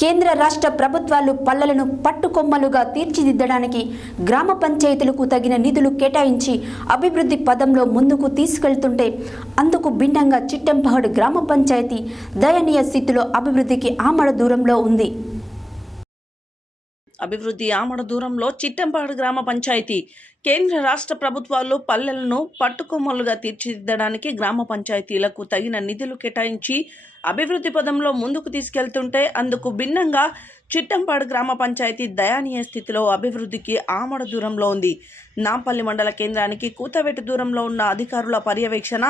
కేంద్ర రాష్ట్ర ప్రభుత్వాలు పల్లెలను పట్టుకొమ్మలుగా తీర్చిదిద్దడానికి గ్రామ పంచాయతీలకు తగిన నిధులు కేటాయించి అభివృద్ధి పదంలో ముందుకు తీసుకెళ్తుంటే అందుకు భిన్నంగా చిట్టెంపహడ్ గ్రామ పంచాయతీ దయనీయ స్థితిలో అభివృద్ధికి ఆమడ దూరంలో ఉంది. అభివృద్ధి ఆమడ దూరంలో చిట్టెంపహడ్ గ్రామ పంచాయతీ కేంద్ర రాష్ట్ర ప్రభుత్వాలు పల్లెలను పట్టుకొమ్మలుగా తీర్చిదిద్దడానికి గ్రామ పంచాయతీలకు తగిన నిధులు కేటాయించి అభివృద్ధి పదంలో ముందుకు తీసుకెళ్తుంటే అందుకు భిన్నంగా చిట్టెంపహడ్ గ్రామ పంచాయతీ దయనీయ స్థితిలో అభివృద్ధికి ఆమడ దూరంలో ఉంది. నాంపల్లి మండల కేంద్రానికి కూతవేటు దూరంలో ఉన్న అధికారుల పర్యవేక్షణ,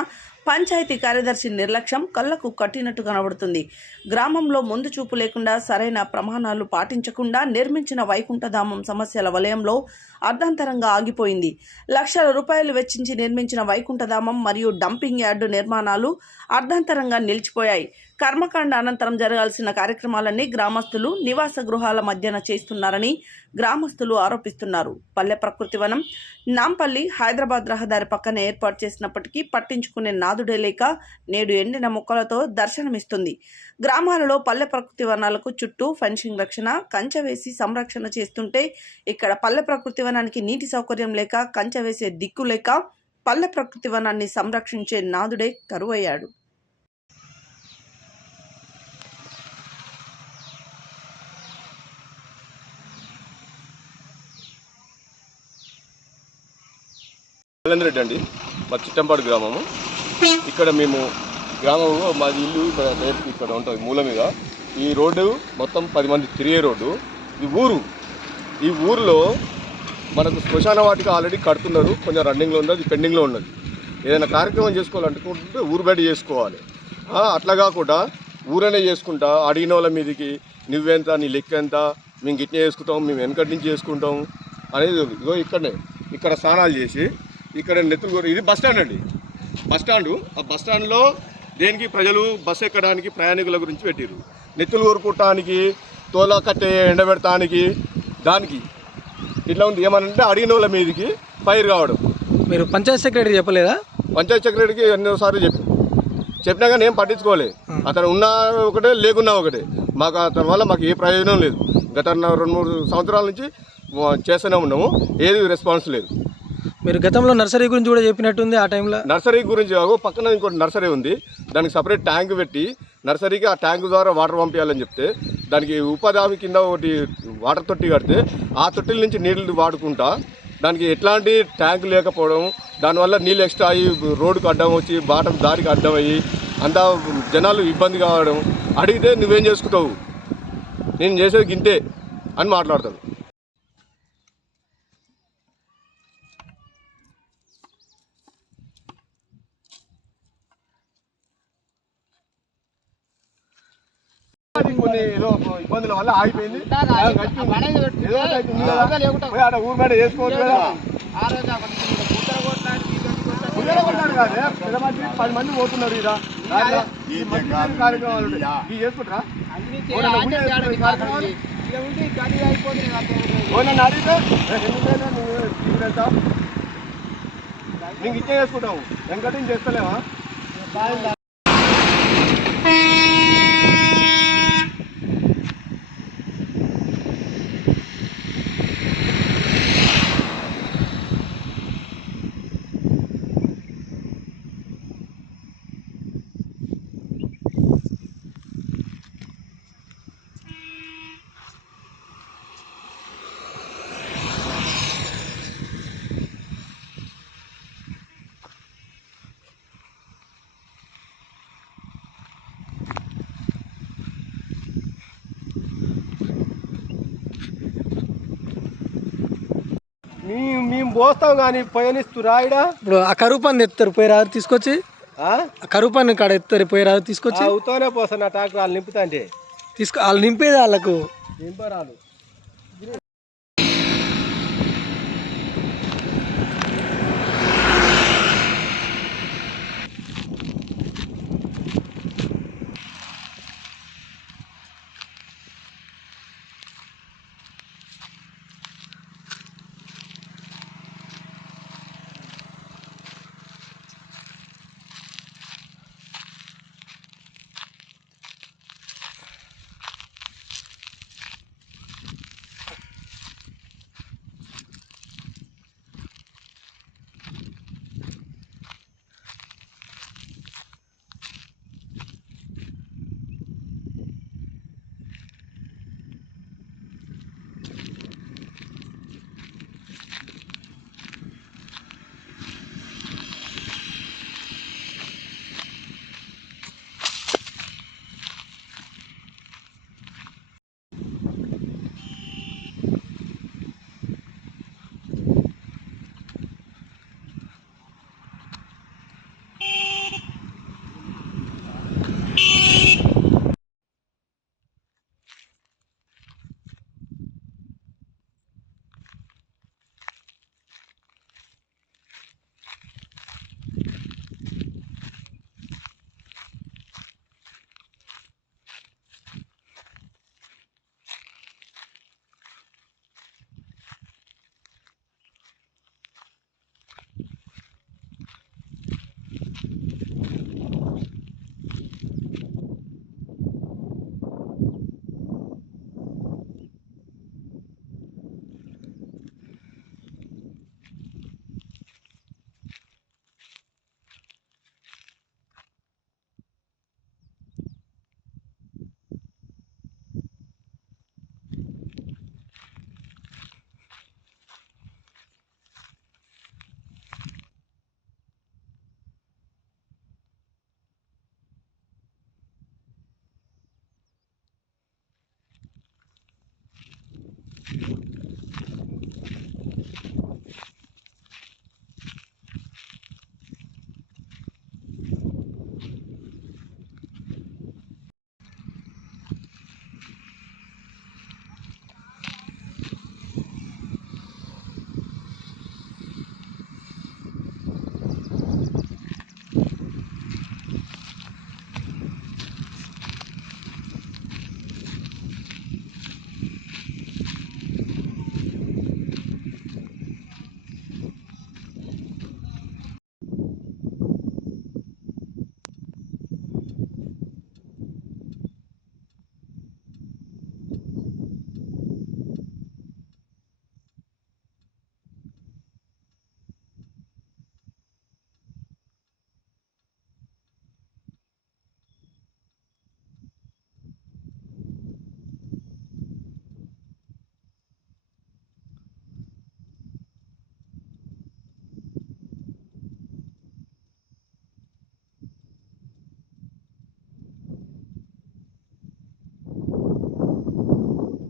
పంచాయతీ కార్యదర్శి నిర్లక్ష్యం కళ్లకు కట్టినట్టు కనబడుతుంది. గ్రామంలో ముందు చూపు లేకుండా, సరైన ప్రమాణాలు పాటించకుండా నిర్మించిన వైకుంఠధామం సమస్యల వలయంలో అర్ధాంతరంగా ఆగిపోయింది. లక్షల రూపాయలు వెచ్చించి నిర్మించిన వైకుంఠధామం మరియు డంపింగ్ యార్డు నిర్మాణాలు అర్ధాంతరంగా నిలిచిపోయాయి. కర్మకాండ అనంతరం జరగాల్సిన కార్యక్రమాలన్నీ గ్రామస్తులు నివాస గృహాల మధ్యన చేస్తున్నారని గ్రామస్తులు ఆరోపిస్తున్నారు. పల్లె ప్రకృతి వనం నాంపల్లి హైదరాబాద్ రహదారి పక్కన ఏర్పాటు చేసినప్పటికీ పట్టించుకునే నాదుడే లేక నేడు ఎండిన మొక్కలతో దర్శనమిస్తుంది. గ్రామాలలో పల్లె ప్రకృతి వనాలకు చుట్టూ ఫెన్సింగ్ రక్షణ, కంచె వేసి సంరక్షణ చేస్తుంటే ఇక్కడ పల్లె ప్రకృతి వనానికి నీటి సౌకర్యం లేక, కంచె వేసే దిక్కు లేక పల్లె ప్రకృతి వనాన్ని సంరక్షించే నాదుడే కరువయ్యాడు. రెడ్డి అండి, మా చిట్టెంపహడ్ గ్రామము. ఇక్కడ మేము గ్రామంలో మాది ఇల్లు ఇక్కడ ఉంటుంది మూల మీద. ఈ రోడ్డు మొత్తం 10 మంది తిరిగే రోడ్డు. ఈ ఊరిలో మనకు శ్మశాన వాటిక ఆల్రెడీ కడుతున్నారు, కొంచెం రన్నింగ్లో ఉన్నది, పెండింగ్లో ఉన్నది. ఏదైనా కార్యక్రమం చేసుకోవాలనుకుంటే ఊరు బయట చేసుకోవాలి. అట్లా కాకుండా ఊరనే చేసుకుంటా అడిగిన వాళ్ళ మీదకి నువ్వెంత, నీ లెక్క ఎంత, మేము గిట్నే చేసుకుంటాం, మేము వెనకటి నుంచి చేసుకుంటాం అనేది. ఇగో ఇక్కడ స్నానాలు చేసి ఇక్కడ నెత్తులు. ఇది బస్ స్టాండ్ అండి, బస్ స్టాండు. ఆ బస్ స్టాండ్లో దేనికి ప్రజలు బస్సు ఎక్కడానికి ప్రయాణికుల గురించి పెట్టిరు. నెత్తులు కోరుకోవటానికి, తోలా కట్టే ఎండబెడటానికి, దానికి ఇట్లా ఉంది. ఏమనంటే అడిగిన వాళ్ళ మీదకి ఫైర్ కావడం. మీరు పంచాయత్ సెక్రటరీ చెప్పలేదా? పంచాయత్ సెక్రటరీకి ఎన్నోసార్లు చెప్పినా కానీ ఏం పట్టించుకోలేదు. అతను ఉన్నా ఒకటే, లేకున్నా ఒకటే. మాకు అతని వల్ల మాకు ఏ ప్రయోజనం లేదు. గత 2-3 సంవత్సరాల నుంచి చేస్తూనే ఉన్నాము, ఏది రెస్పాన్స్ లేదు. మీరు గతంలో నర్సరీ గురించి కూడా చెప్పినట్టుంది. ఆ టైంలో నర్సరీ గురించి పక్కన ఇంకోటి నర్సరీ ఉంది, దానికి సపరేట్ ట్యాంక్ పెట్టి నర్సరీకి ఆ ట్యాంక్ ద్వారా వాటర్ పంపించాలని చెప్తే, దానికి ఉపాధి హామీ కింద ఒకటి వాటర్ తొట్టి కడితే ఆ తొట్టిల నుంచి నీళ్ళు వాడుకుంటా దానికి ఎట్లాంటి ట్యాంక్ లేకపోవడం, దానివల్ల నీళ్ళు ఎక్స్ట్రా అయ్యి రోడ్డుకు అడ్డం వచ్చి దారికి అడ్డం అయ్యి అంతా జనాలు ఇబ్బంది కావడం. అడిగితే నువ్వేం చేసుకుంటావు, నేను చేసేది గింటే అని మాట్లాడతాడు. కొన్ని ఏదో ఇబ్బందుల వల్ల ఆగిపోయింది. ఊరు బయట చేసుకోవచ్చు కదా. 10 మంది పోతున్నారు. కార్యక్రమాలు చేసుకుంటారా? నీకు ఇచ్చే చేసుకుంటావు, వెంకటేం చేస్తలేవా? మేము పోస్తాం కానీ పోయనిస్తురా? ఇప్పుడు ఆ కరువు పని ఎత్తారు, పోయి రాదు తీసుకొచ్చి. ఆ కరువు పని కాడ ఎత్తారు, పోయి రాదు తీసుకొచ్చి. అవుతానే పోస్తాను. ట్రాక్టర్ వాళ్ళు నింపుతా అంటే వాళ్ళు నింపేది వాళ్ళకు నింపరాలు.